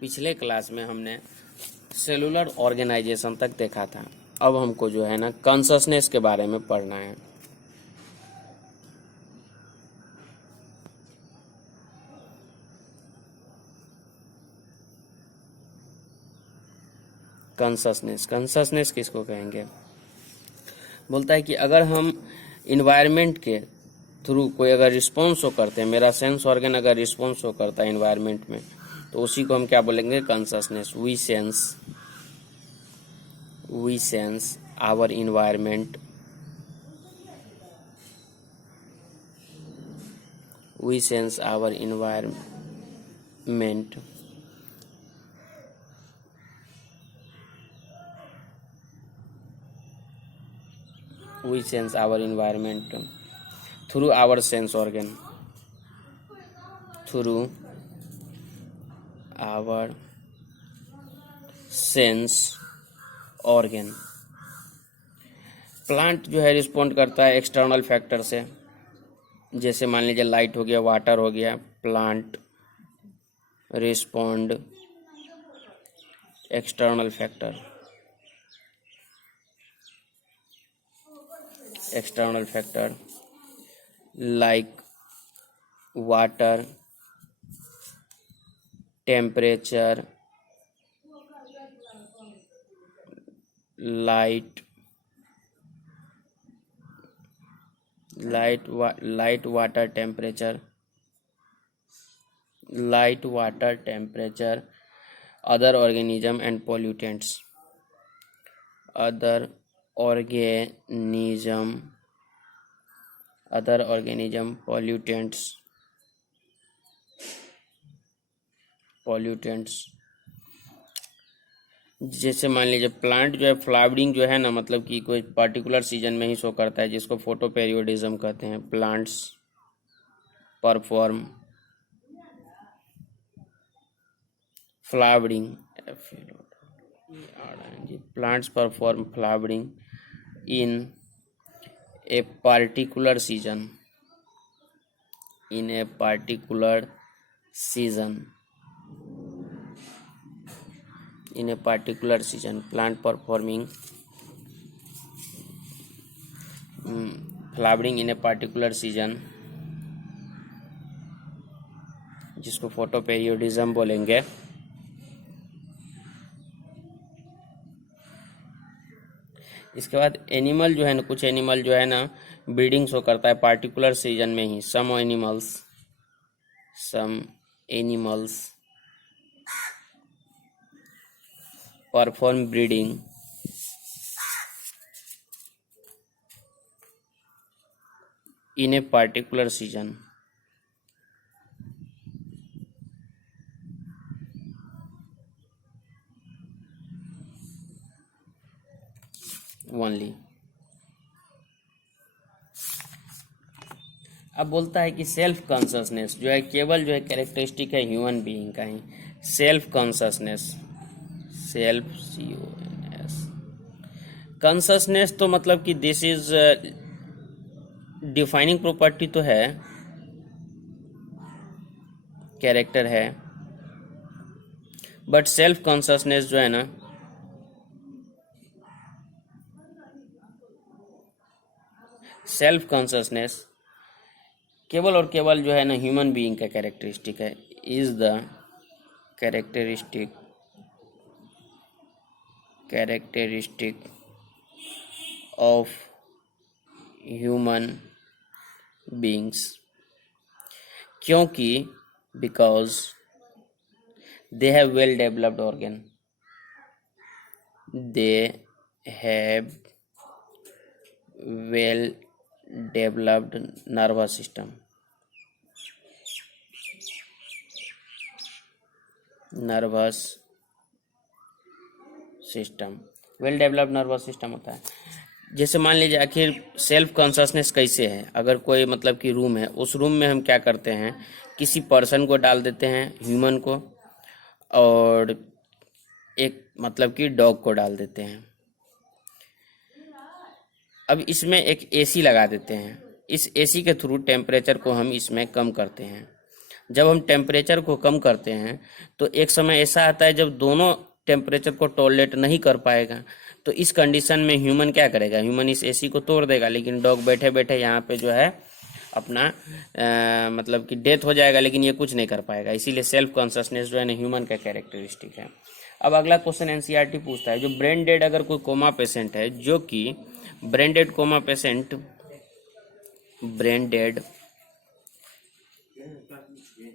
पिछले क्लास में हमने सेलुलर ऑर्गेनाइजेशन तक देखा था। अब हमको जो है ना कॉन्शसनेस के बारे में पढ़ना है। कॉन्शसनेस किसको कहेंगे? बोलता है कि अगर हम इन्वायरमेंट के थ्रू कोई अगर रिस्पॉन्स शो करते हैं, मेरा सेंस ऑर्गन अगर रिस्पॉन्स शो करता है इन्वायरमेंट में, तो उसी को हम क्या बोलेंगे? Consciousness. We sense our environment, we sense our environment through our sense organ, through our sense organ। Plant जो है रिस्पॉन्ड करता है एक्सटर्नल फैक्टर से, जैसे मान लीजिए लाइट हो गया, वाटर हो गया। Plant respond external factor like water, temperature, light water temperature, other organism and pollutants, other organism pollutants। जैसे मान लीजिए प्लांट जो है फ्लावरिंग जो है ना, मतलब कि कोई पर्टिकुलर सीजन में ही शो करता है, जिसको फोटो पेरियोडिज्म कहते हैं। Plants perform flowering in A particular season plant performing flowering in a particular season, जिसको फोटो पेरियोडिज्म बोलेंगे। इसके बाद एनिमल जो है ना, कुछ एनिमल जो है ना ब्रीडिंग शो करता है पार्टिकुलर सीजन में ही। Some animals perform breeding in a particular season. Only. अब बोलता है कि सेल्फ कॉन्शसनेस जो है केवल जो है कैरेक्टरिस्टिक है ह्यूमन बीइंग का ही। सेल्फ कॉन्शसनेस कॉन्शसनेस तो मतलब कि दिस इज डिफाइनिंग प्रॉपर्टी तो है, कैरेक्टर है, बट सेल्फ कॉन्शसनेस जो है ना, सेल्फ कॉन्शसनेस केवल और केवल जो है ना ह्यूमन बीइंग का कैरेक्टरिस्टिक है। Is the characteristic of human beings, क्योंकि because they have well developed organ, they have well developed nervous system, well developed nervous system होता है। जैसे मान लीजिए आखिर सेल्फ कॉन्शसनेस कैसे है? अगर कोई मतलब कि रूम है, उस रूम में हम क्या करते हैं, किसी पर्सन को डाल देते हैं, ह्यूमन को, और एक मतलब कि डॉग को डाल देते हैं। अब इसमें एक एसी लगा देते हैं। इस एसी के थ्रू टेम्परेचर को हम इसमें कम करते हैं। जब हम टेम्परेचर को कम करते हैं तो एक समय ऐसा आता है जब दोनों टेम्परेचर को टॉलरेट नहीं कर पाएगा, तो इस कंडीशन में ह्यूमन क्या करेगा, ह्यूमन इस एसी को तोड़ देगा, लेकिन डॉग बैठे बैठे यहाँ पे जो है अपना मतलब कि डेथ हो जाएगा, लेकिन ये कुछ नहीं कर पाएगा। इसीलिए सेल्फ कॉन्शसनेस जो है ना ह्यूमन का कैरेक्टरिस्टिक है। अब अगला क्वेश्चन एनसीईआरटी पूछता है, जो ब्रेन डेड अगर कोई कोमा पेशेंट है, जो कि brain dead coma patient, brain dead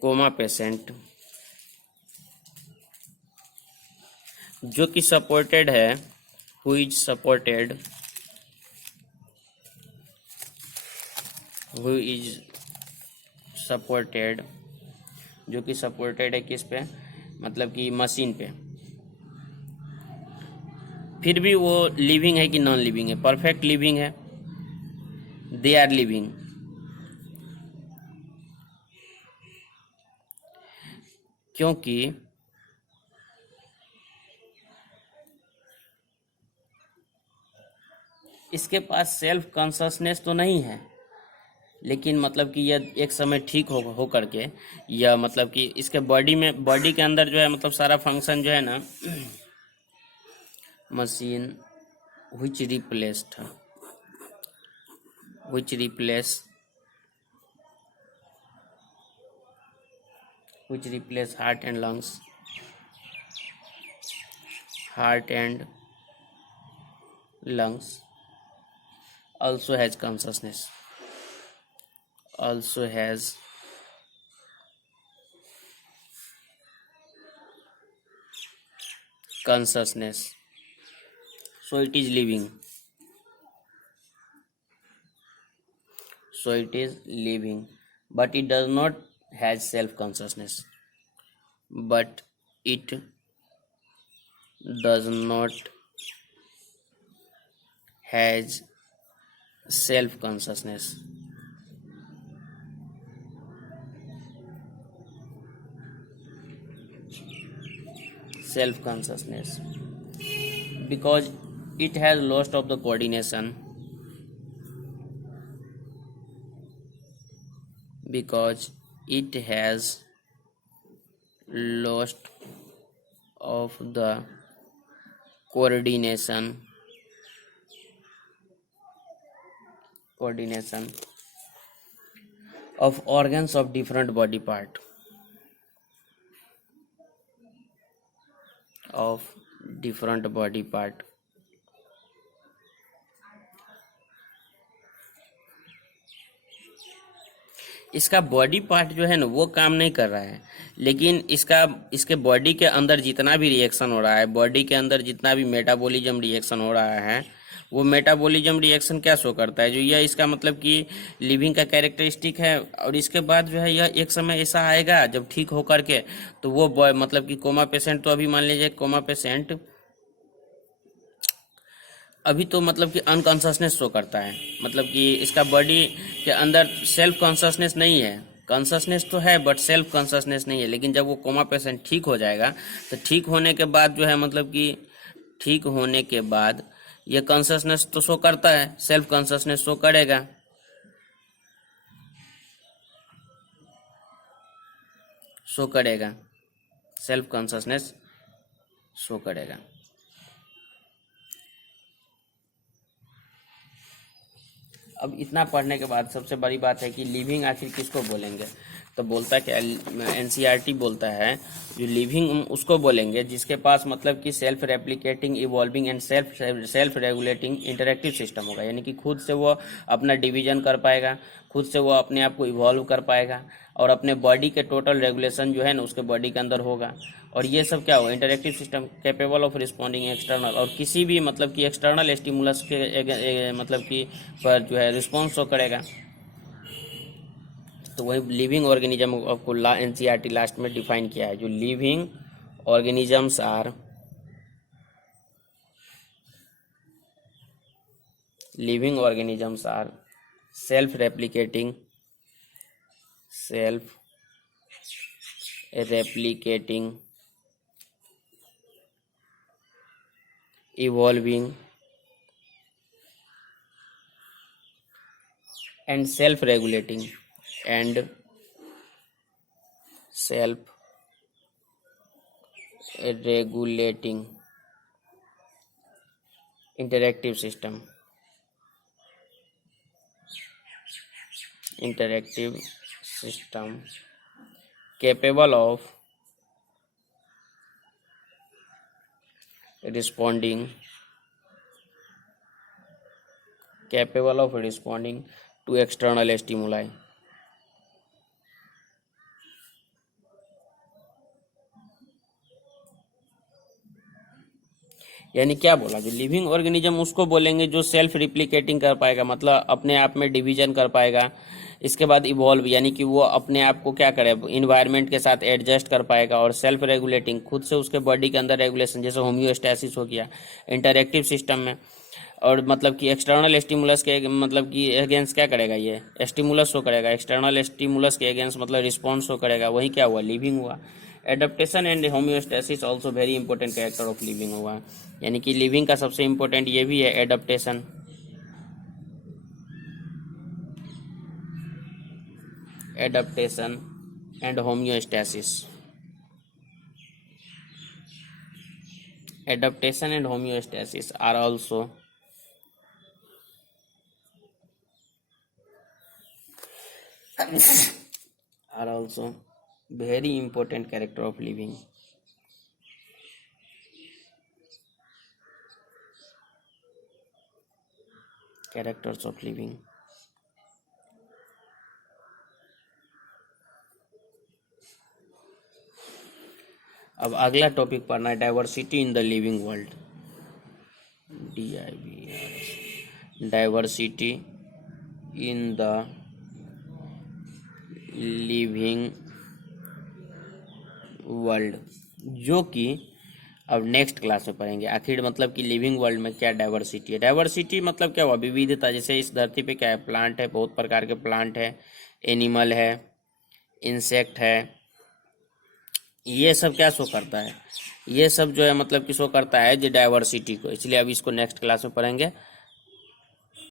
coma patient जो कि सपोर्टेड है, who is supported, who is supported, जो कि सपोर्टेड है किस पे, मतलब कि मशीन पे, फिर भी वो लिविंग है कि नॉन लिविंग है, परफेक्ट लिविंग है, दे आर लिविंग। क्योंकि इसके पास सेल्फ कॉन्शसनेस तो नहीं है, लेकिन मतलब कि यह एक समय ठीक हो करके, या मतलब कि इसके बॉडी में, बॉडी के अंदर जो है मतलब सारा फंक्शन जो है ना, machine which replaced, which replace, which replace heart and lungs, heart and lungs also has consciousness, also has consciousness, so it is living, so it is living, but it does not has self consciousness, but it does not has self consciousness, self consciousness, because it has lost of the coordination, because it has lost of the coordination, coordination of organs of different body part, of different body part, इसका body part जो है ना वो काम नहीं कर रहा है, लेकिन इसके बॉडी के अंदर जितना भी रिएक्शन हो रहा है, बॉडी के अंदर जितना भी मेटाबॉलिज्म रिएक्शन हो रहा है, वो मेटाबॉलिज्म रिएक्शन क्या शो करता है, जो यह इसका मतलब कि लिविंग का कैरेक्टरिस्टिक है। और इसके बाद जो है यह एक समय ऐसा आएगा जब ठीक हो करके, तो वो मतलब कि कोमा पेशेंट, तो अभी मान लीजिए कोमा पेशेंट अभी तो मतलब कि अनकॉन्शसनेस शो करता है, मतलब कि इसका बॉडी के अंदर सेल्फ कॉन्शसनेस नहीं है, कॉन्शसनेस तो है बट सेल्फ कॉन्शसनेस नहीं है। लेकिन जब वो कोमा पेशेंट ठीक हो जाएगा, तो ठीक होने के बाद जो है मतलब कि ठीक होने के बाद ये कॉन्शसनेस तो शो करता है, सेल्फ कॉन्शसनेस शो करेगा, शो करेगा, सेल्फ कॉन्शसनेस शो करेगा। अब इतना पढ़ने के बाद सबसे बड़ी बात है कि लिविंग आखिर किसको बोलेंगे, तो बोलता है कि एनसीईआरटी बोलता है जो लिविंग उसको बोलेंगे जिसके पास मतलब कि self replicating, evolving and self regulating interactive system होगा, यानी कि खुद से वो अपना डिवीजन कर पाएगा, खुद से वो अपने आप को इवॉल्व कर पाएगा, और अपने बॉडी के टोटल रेगुलेशन जो है ना उसके बॉडी के अंदर होगा। और ये सब क्या होगा, interactive system, capable of responding external, और किसी भी मतलब कि एक्सटर्नल स्टिमुलस के मतलब कि पर जो है रिस्पॉन्स शो करेगा। तो वही लिविंग ऑर्गेनिज्म आपको एनसीईआरटी लास्ट में डिफाइन किया है, जो living organisms are, living organisms are self replicating, self replicating, evolving and self regulating, and self regulating interactive system capable of responding to external stimuli. यानी क्या बोला, जो लिविंग ऑर्गेनिज्म उसको बोलेंगे जो सेल्फ रिप्लिकेटिंग कर पाएगा, मतलब अपने आप में डिवीजन कर पाएगा। इसके बाद इवॉल्व, यानी कि वो अपने आप को क्या करे, इन्वायरमेंट के साथ एडजस्ट कर पाएगा। और सेल्फ रेगुलेटिंग, खुद से उसके बॉडी के अंदर रेगुलेशन, जैसे होम्योस्टैसिस हो गया इंटरएक्टिव सिस्टम में। और मतलब कि एक्सटर्नल स्टिमुलस के मतलब कि अगेंस्ट क्या करेगा, ये स्टिमुलस शो करेगा, एक्सटर्नल स्टिमुलस के अगेंस्ट मतलब रिस्पॉन्स शो करेगा, वही क्या हुआ, लिविंग हुआ। Adaptation and homeostasis also very important character of living हुआ, यानी कि लिविंग का सबसे इंपॉर्टेंट ये भी है, adaptation. Adaptation and homeostasis, adaptation and homeostasis are also very important character of living. Characters of living. अब अगला टॉपिक पढ़ना है, diversity in the living world, DIVRS, diversity in the living world, जो कि अब नेक्स्ट क्लास में पढ़ेंगे। आखिर मतलब कि लिविंग वर्ल्ड में क्या डाइवर्सिटी है। डाइवर्सिटी मतलब क्या हुआ, विविधता। जैसे इस धरती पे क्या है, प्लांट है, बहुत प्रकार के प्लांट है, एनिमल है, इंसेक्ट है, ये सब क्या शो करता है, ये सब जो है मतलब कि शो करता है जो डाइवर्सिटी को। इसलिए अब इसको नेक्स्ट क्लास में पढ़ेंगे।